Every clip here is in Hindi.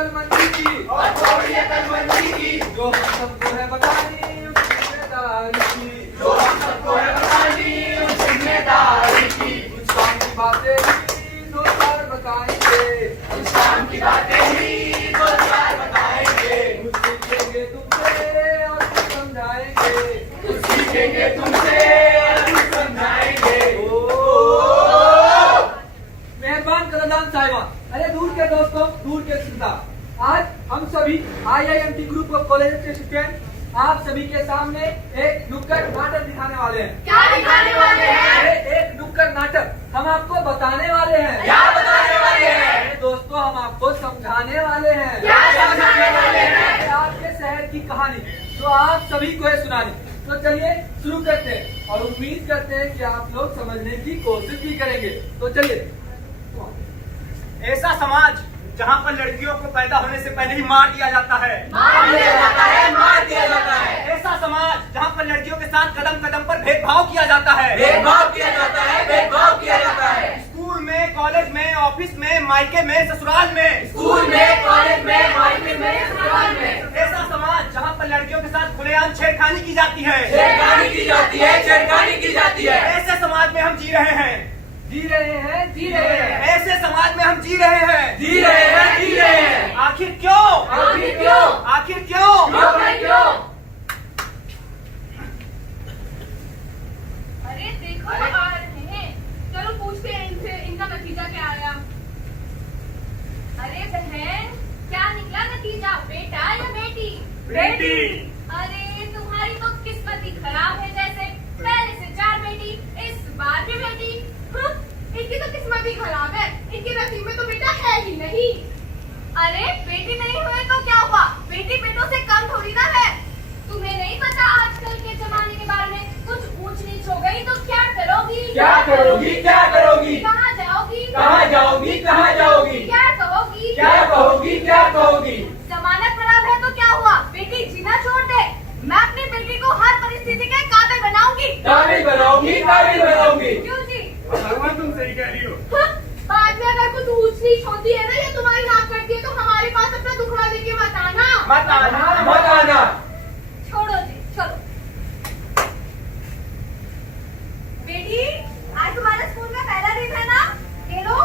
अकलमंदी की, और थोड़ी अकलमंदी की, जो हम सबको है बतानी उस जिम्मेदारी की, जो हम सबको है बतानी उस जिम्मेदारी की। कुछ काम की बातें ही दो चार बताएंगे, कुछ काम की बातें ही दो चार बताएंगे, कुछ सीखेंगे तुमसे और कुछ समझाएंगे, कुछ सीखेंगे तुमसे और कुछ समझाएंगे। मेहरबान कदरदान साहिबान, अरे दूर के दोस्तों, दूर के रिश्तेदार, आज हम सभी IIMT ग्रुप ऑफ कॉलेज के स्टूडेंट आप सभी के सामने एक नुक्कड़ नाटक दिखाने वाले हैं। क्या दिखाने वाले हैं? अरे एक नुक्कड़ नाटक हम आपको बताने वाले हैं। क्या बताने वाले हैं? अरे दोस्तों, हम आपको समझाने वाले हैं। क्या समझाने वाले हैं? अरे आपके शहर की कहानी तो आप सभी को है सुनानी। तो चलिए शुरू करते हैं और उम्मीद करते हैं कि आप लोग समझने की कोशिश भी करेंगे। तो चलिए। ऐसा समाज जहाँ पर लड़कियों को पैदा होने से पहले ही मार दिया जाता है, मार दिया जाता है, मार दिया जाता है। ऐसा समाज जहाँ पर लड़कियों के साथ कदम कदम पर भेदभाव किया जाता है, भेदभाव किया जाता है, भेदभाव किया जाता है। स्कूल में, कॉलेज में, ऑफिस में, मायके में, ससुराल में, स्कूल में, कॉलेज में, मायके में, ससुराल में। ऐसा समाज जहाँ पर लड़कियों के साथ खुलेआम छेड़खानी की जाती है, छेड़खानी की जाती है, छेड़खानी की जाती है। ऐसे समाज में हम जी रहे हैं, जी रहे हैं, जी रहे हैं, ऐसे समाज में हम जी रहे हैं, जी रहे हैं, जी रहे हैं। आखिर क्यों? आखिर क्यों? आखिर क्यों? क्यों है क्यों? अरे देखो आ रहे हैं, चलो पूछते हैं इनसे इनका नतीजा क्या आया। अरे बहन, क्या निकला नतीजा, बेटा या बेटी? बेटी। अरे तुम्हारी तो किस्मत ही खराब है, जैसे पहले से 4 बेटी, इस बार भी बेटी। इनकी तो किस्मत ही खराब है, इनके नसीब में तो बेटा है ही नहीं। अरे बेटी नहीं हुए तो क्या हुआ, बेटी बेटों से कम थोड़ी ना है। तुम्हें नहीं पता आजकल के जमाने के बारे में, कुछ ऊंच नीच हो गई तो क्या करोगी? क्या करोगी? क्या करोगी? कहाँ जाओगी? कहाँ जाओगी? कहाँ जाओगी? क्या कहोगी? क्या कहोगी? क्या कहोगी? जमाना खराब है तो क्या हुआ, बेटी जीना छोड़ दे। मैं अपनी बेटी को हर परिस्थिति के काबिल बनाऊंगी। काबिल बनाऊंगी, काबिल बनाऊंगी। क्यों जी? भगवान तुम सही कह रही हो। बाद में अगर कुछ ऊंच नीच होती है ना या तुम्हारी नाक कटती है तो हमारे पास अपना दुखड़ा लेके मत आना। मत आना, मत आना। छोड़ो जी, चलो। बेटी, आज तुम्हारे स्कूल में पहला दिन है ना? खेलो,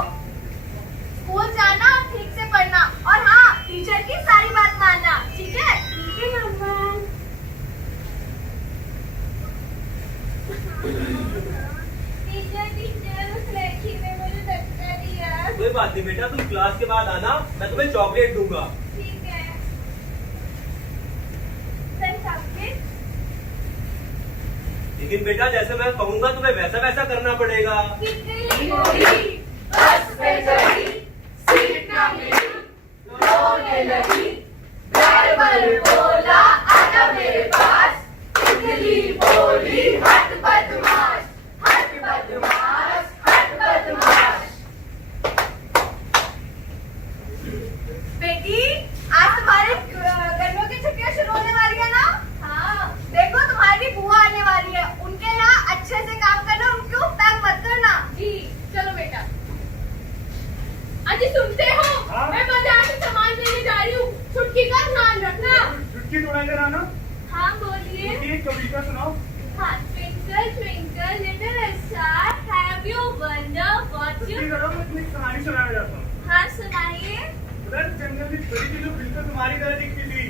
स्कूल जाना और ठीक से पढ़ना, और हाँ, टीचर की सारी बात मानना, ठीक है? ठीक है मम्मा। टीचर, उस लड़की ने मुझे धक्का दिया। कोई बात नहीं बेटा, तुम क्लास के बाद आना, मैं तुम्हें चॉकलेट दूंगा। ठीक है। Sir chocolate? लेकिन बेटा जैसे मैं कहूँगा तुम्हें वैसा वैसा करना पड़ेगा। कितनी गोरी, बस पे चढ़ी, सीट ना मिली, रोने लगी, ड्राइवर बोला आजा मेरे पास, तितली बोली हट बदमाश, हट बदमाश, हट बदमाश। बेटी, आज तुम्हारे गर्मियों की छुट्टियां शुरू होने वाली है ना? हाँ, देखो तुम्हारी बुआ आने वाली है, उनके यहाँ अच्छे से काम करना, उनको तंग मत करना। जी, चलो बेटा। अजी सुनते हो? हाँ? मैं बाजार से सामान लेने जा रही हूँ, छुट्टी का ध्यान रखना। छुट्टी थोड़ा देर आना। हाँ बोलिए। एक कविता सुनाओ। हाँ, twinkle twinkle little star, have you wondered what छुट्टी you? करो, मैं तुम्हें कहानी सुनाने जाता हूँ। हाँ सुनाइए। उधर जंगल में छोटी सी जो बिल्कुल तुम्हारी तरह दिखती थी।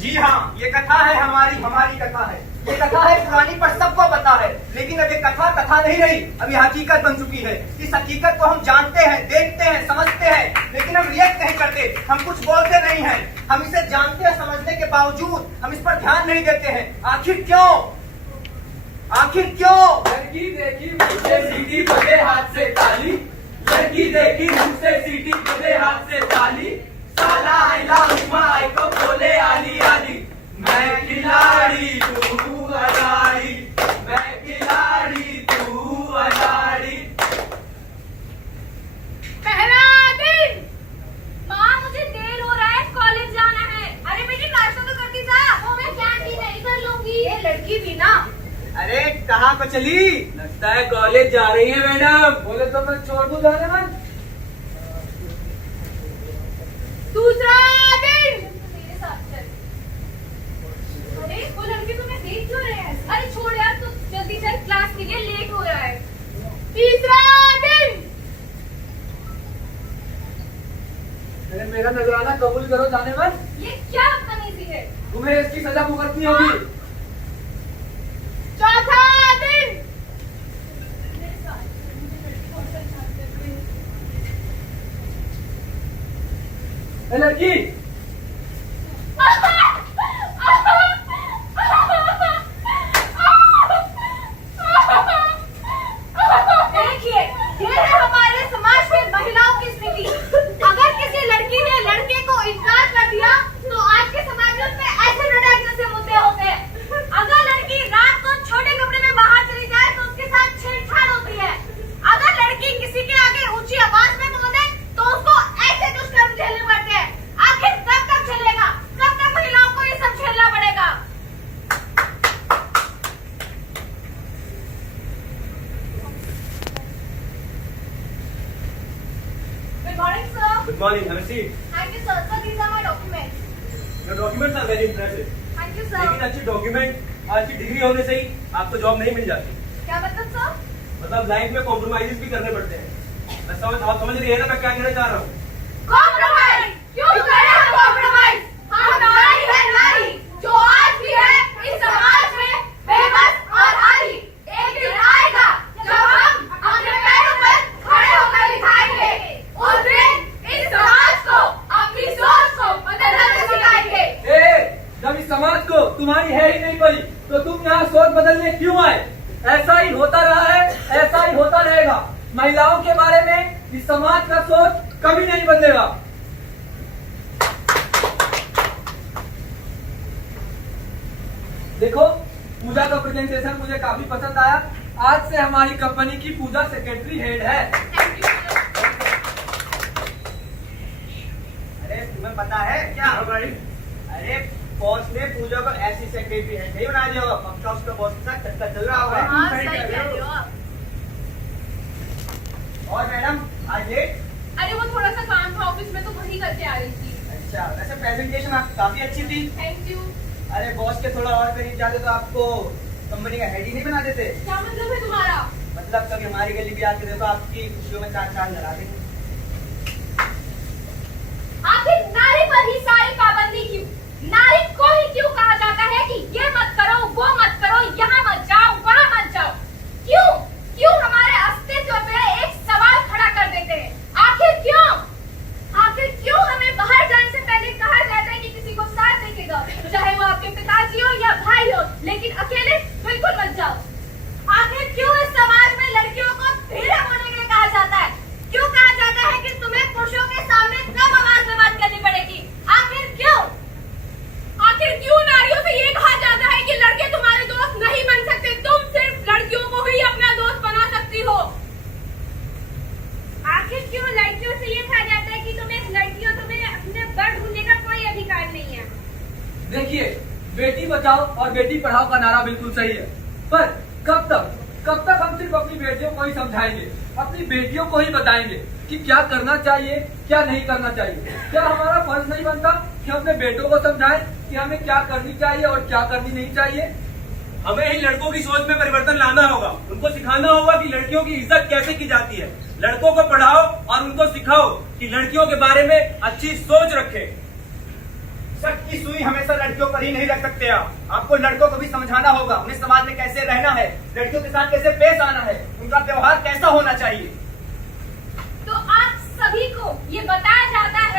जी हाँ, ये कथा है हमारी कथा है। ये कथा है पुरानी पर सबको पता है, लेकिन अब ये कथा कथा नहीं रही, अब ये हकीकत बन चुकी है। इस हकीकत को हम जानते हैं, देखते हैं, समझते हैं, लेकिन हम रिएक्ट नहीं करते, हम कुछ बोलते नहीं हैं। हम इसे जानते हैं, समझने के बावजूद हम इस पर ध्यान नहीं देते हैं। आखिर क्यों? आखिर क्यों? लड़की देखी मुझसे सीटी बजे हाथ से ताली, लड़की देखी मुझसे सीटी बजे हाथ से ताली, साला आइला उस्मा आई को बोले आली आली, मैं खिलाड़ी तू अनाड़ी, मैं खिलाड़ी तू अनाड़ी। पहला दिन। माँ मुझे देर हो रहा है, कॉलेज जाना है। अरे बेटी नाश्ता तो करती जा। वो मैं कैंटीन नहीं कर लूंगी। ये लड़की भी ना। अरे कहाँ को चली? लगता है कॉलेज जा रही है मैडम। बोले तो मैं छोड़ दूं जाने में। अरे मेरा नजराना कबूल करो जाने मन। ये क्या बदतमीजी है? तुम्हें इसकी सजा भुगतनी होगी। चौथा दिन। ए लड़की, देखिए, ये है हमारे समाज में महिलाओं की स्थिति। अगर किसी लड़की ने लड़के को इनकार कर दिया तो आज के समाज में उसमें ऐसे लड़ाई जैसे मुद्दे होते हैं। अगर लड़की रात को छोटे कपड़े में बाहर चली जाए तो उसके साथ छेड़छाड़ होती है। अगर लड़की किसी के आगे ऊंची आवाज में बोले तो उसको ऐसे दुष्कर्म झेलने पड़ते हैं। आखिर कब तक चलेगा? कब तक महिलाओं को ये सब झेलना पड़ेगा? Good morning, sir. Good morning, have a seat. Thank you, sir. Sir, these are my documents. Your documents are very impressive. Thank you, लेकिन sir. अच्छी डॉक्यूमेंट अच्छी डिग्री होने से ही आपको जॉब नहीं मिल जाती। क्या मतलब, sir? मतलब लाइफ में कॉम्प्रोमाइजेस भी करने पड़ते हैं। आप समझ रही है ना मैं क्या कहना चाह रहा हूँ? Compromise! क्यों करें हम compromise? हम नारी है नारी, जो आज भी है इस समाज में बेबस और आरी। एक दिन आएगा जब हम अपने पैरों पर खड़े होकर दिखाएंगे। उस दिन इस समाज को अपनी सोच को बदलना सिखाएंगे। जब इस समाज को तुम्हारी है ही नहीं पड़ी तो तुम यहाँ सोच बदलने क्यों आए? ऐसा ही होता रहा है, ऐसा ही होता रहेगा। महिलाओं के बारे में इस समाज का सोच कभी नहीं बदलेगा। देखो, पूजा का प्रेजेंटेशन मुझे काफी पसंद आया। आज से हमारी कंपनी की पूजा सेक्रेटरी हेड है। Thank you, sir. अरे तुम्हें पता है क्या? अरे बॉस ने पूजा को ऐसी सेक्रेटरी हेड नहीं बना दिया होगा। पक्का उसका बॉस के साथ टक्कर चल रहा होगा। हाँ, सही कह रहे हो आप। और मैडम आज लेट? अरे वो थोड़ा सा काम था ऑफिस में तो वही करके आ रही थी। अच्छा, वैसे प्रेजेंटेशन आपकी काफी अच्छी थी। Thank you. अरे बॉस के थोड़ा और करीब जाते तो आपको कंपनी का हेड ही नहीं बना देते। क्या मतलब है तुम्हारा? मतलब कभी हमारी गली भी आके देखो, आपकी खुशियों में चार चांद लगा देंगे। आखिर नारी पर ही सारी पाबंदी क्यों? नारी को ही क्यों कहा जाता है कि ये मत करो, वो मत करो, यहाँ मत जाओ, वहाँ मत जाओ? क्यों? क्यों हमारे अस्तित्व पे एक सवाल खड़ा कर देते हैं? आखिर क्यों? आखिर क्यों हमें बाहर जाने से पहले कहा जाता है कि किसी को साथ देखेगा, चाहे वो आपके पिताजी हो या भाई हो, लेकिन अकेले बिल्कुल मत जाओ? आखिर क्यों इस समाज में लड़कियों को धीरे बोलने के लिए कहा जाता है? क्यों कहा जाता है कि तुम्हें पुरुषों के सामने कम आवाज में बात करनी पड़ेगी? आखिर क्यों? आखिर क्यों नारियों से ये कहा जाता है कि लड़के तुम्हारे दोस्त नहीं बन सकते, तुम सिर्फ लड़कियों को ही अपना दोस्त बना सकती हो? आखिर क्यों लड़कियों से ये कहा जाता है कि तुम्हें अपने बड़ ढूंढने का कोई अधिकार नहीं है? देखिए, बेटी बचाओ और बेटी पढ़ाओ का नारा बिल्कुल सही है, पर कब तक हम सिर्फ अपनी बेटियों को ही समझाएंगे, अपनी बेटियों को ही बताएंगे कि क्या करना चाहिए, क्या नहीं करना चाहिए? क्या हमारा फर्ज नहीं बनता कि हम अपने बेटों को समझाएं कि हमें क्या करनी चाहिए और क्या करनी नहीं चाहिए? हमें ही लड़कों की सोच में परिवर्तन लाना होगा। उनको सिखाना होगा कि लड़कियों की इज्जत कैसे की जाती है। लड़कों को पढ़ाओ और उनको सिखाओ कि लड़कियों के बारे में अच्छी सोच रखें। सच की सुई हमेशा लड़कियों पर ही नहीं रख सकते आप। आपको लड़कों को भी समझाना होगा, उन्हें समाज में कैसे रहना है, लड़कियों के साथ कैसे पेश आना है, उनका व्यवहार कैसा होना चाहिए। तो आप सभी को ये बताया जाता है